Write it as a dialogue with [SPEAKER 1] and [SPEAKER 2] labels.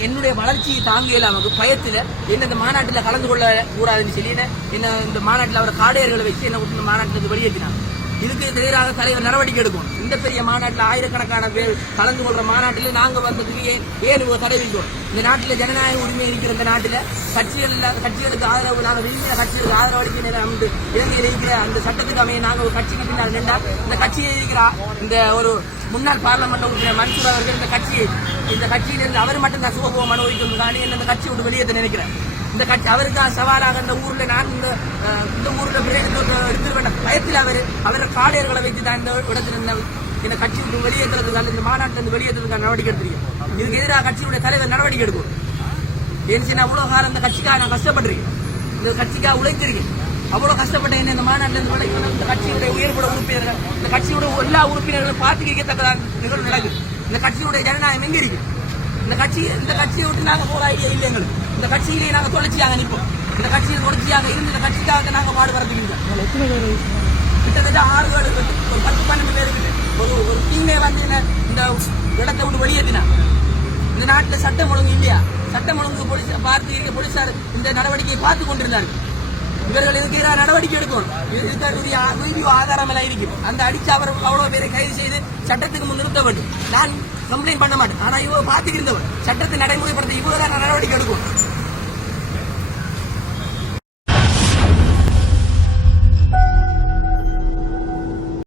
[SPEAKER 1] என்னுடைய வளர்ச்சியை தாங்கியல நமக்கு பயத்தில் என்ன இந்த மாநாட்டில் கலந்து கொள்ள கூடாதுன்னு சொல்லி என்ன இந்த மாநாட்டில் அவர் காடையர்களை வச்சு என்ன விட்டு மாநாட்டில் வெளியேற்றினாங்க. இதுக்கு எதிராக தலைவர் நடவடிக்கை எடுக்கும் இந்த பெரிய மாநாட்டில் ஆயிரக்கணக்கான பேர் கலந்து கொள்ற மாநாட்டில் நாங்கள் வந்ததுக்கு ஏன் ஏன் தடை வைக்கிறோம் இந்த நாட்டில் ஜனநாயக உரிமை இருக்கிற இந்த நாட்டில் கட்சிகள் இல்லாத கட்சிகளுக்கு ஆதரவு நாங்கள் விரும்பின கட்சிகளுக்கு ஆதரவு அளிக்க வந்து இலங்கையில் இருக்கிற அந்த சட்டத்துக்கு அமைய நாங்கள் ஒரு கட்சிக்கு பின்னால் நின்றால் இந்த கட்சியை இருக்கிற இந்த ஒரு முன்னாள் பார்லமெண்ட் உறுப்பினர் மன்சூர் அவர்கள் இந்த கட்சியை இந்த கட்சியிலிருந்து அவர் மட்டும் தான் சுகபோகம் அனுபவிக்கிறதுக்காண்டி என்ன இந்த கட்சி விட்டு வெளியேற்ற நினைக்கிறேன் இந்த கட்சி அவருக்கு சவாலாக இந்த ஊரில் நான் இந்த இந்த ஊரில் பிரேரத்தை பயத்தில் அவர் அவரை காடையர்களை வைத்து தான் இந்த இடத்துல இந்த இந்த கட்சி விட்டு வெளியேற்றுறதுக்கான இந்த மாநாட்டிலிருந்து வெளியேற்றுறதுக்கான நடவடிக்கை எடுத்திருக்கேன் இதுக்கு எதிராக கட்சியுடைய தலைவர் நடவடிக்கை எடுக்கும். ஏன்னு சொன்னா அவ்வளவு காலம் இந்த கட்சிக்காக நான் கஷ்டப்பட்டிருக்கேன். இந்த கட்சிக்காக உழைத்திருக்கேன். அவ்வளவு கஷ்டப்பட்டேன் என்ன இந்த மாநாட்டில் இருந்து விலகி இந்த கட்சியுடைய உயர்பட உறுப்பினர்கள் இந்த கட்சியுடைய எல்லா உறுப்பினர்களும் பார்த்து கேட்கத்தக்கதான் நிகழ்வு நடக்குது. இந்த கட்சியுடைய ஜனநாயகம் எங்க இருக்கு? இந்த கட்சி இந்த கட்சியை விட்டு நாங்க போற ஐடியா இல்லை எங்களுக்கு? இந்த கட்சியிலேயே நாங்க தொடர்ச்சியாக நிற்போம். இந்த கட்சியில் தொடர்ச்சியாக இருந்து இந்த கட்சிக்காக நாங்க பாடுபடுறதுக்கு கிட்டத்தட்ட ஆறு ஏழு ஒரு பத்து பன்னெண்டு பேர் ஒரு ஒரு டீமே வந்து என்ன இந்த இடத்தை விட்டு வெளியேற்றினாங்க இந்த நாட்டில் சட்டம் ஒழுங்கு இல்லையா? சட்டம் ஒழுங்கு போலீஸ் பார்த்து இருக்க போலீசார் இந்த நடவடிக்கையை பார்த்து கொண்டிருந்தாங்க. இவர்கள் இதுக்கு எதிராக நடவடிக்கை எடுக்கணும். இதுக்கு வீடியோ ஆதாரம் எல்லாம் இருக்கும் அந்த அடிச்சு அவர் அவ்வளவு பேரை கைது செய்து சட்டத்துக்கு முன் நிறுத்த வேண்டும். நான் கம்ப்ளைண்ட் பண்ண மாட்டேன். ஆனா இவங்க பார்த்துக்கிருந்தவர் சட்டத்தை நடைமுறைப்படுத்த இவ்வளவு நடவடிக்கை எடுக்கும்.